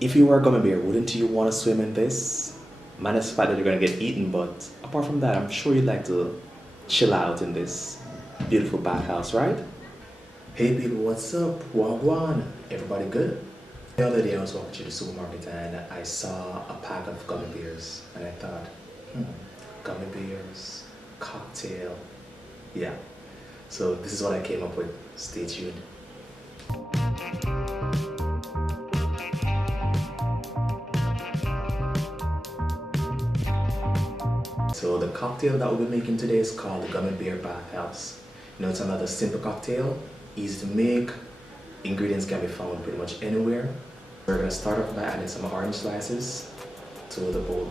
If you were a gummy bear, wouldn't you want to swim in this? Minus the fact that you're going to get eaten, but apart from that, I'm sure you'd like to chill out in this beautiful bathhouse, right? Hey people, what's up? Wagwan. Everybody good? The other day I was walking to the supermarket and I saw a pack of gummy bears and I thought, gummy bears, cocktail. Yeah. So this is what I came up with. Stay tuned. So the cocktail that we'll be making today is called the Gummybear Bathhouse. You know, it's another simple cocktail, easy to make. Ingredients can be found pretty much anywhere. We're gonna start off by adding some orange slices to the bowl.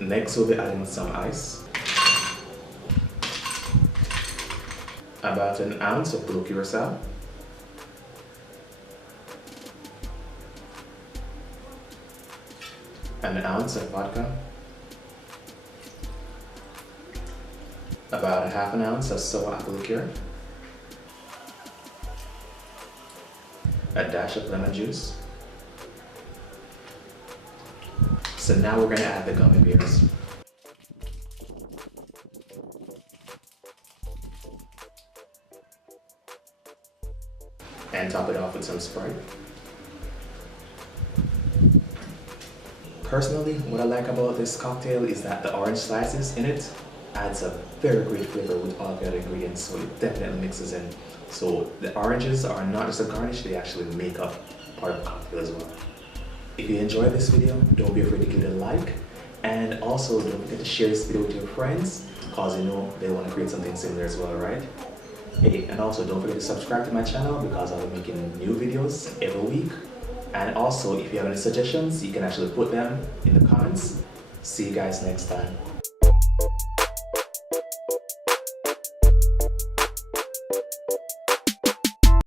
Next, we'll be adding some ice. About an ounce of blue curacao. An ounce of vodka. About a half an ounce of sour apple liqueur. A dash of lemon juice. So now we're going to add the gummy bears. And top it off with some Sprite. Personally, what I like about this cocktail is that the orange slices in it adds a very great flavor with all the other ingredients, so it definitely mixes in. So the oranges are not just a garnish, they actually make up part of the cocktail as well. If you enjoyed this video, don't be afraid to give it a like, and also don't forget to share this video with your friends, because you know they want to create something similar as well, right? Hey, and also don't forget to subscribe to my channel because I'll be making new videos every week. And also, if you have any suggestions, you can actually put them in the comments. See you guys next time.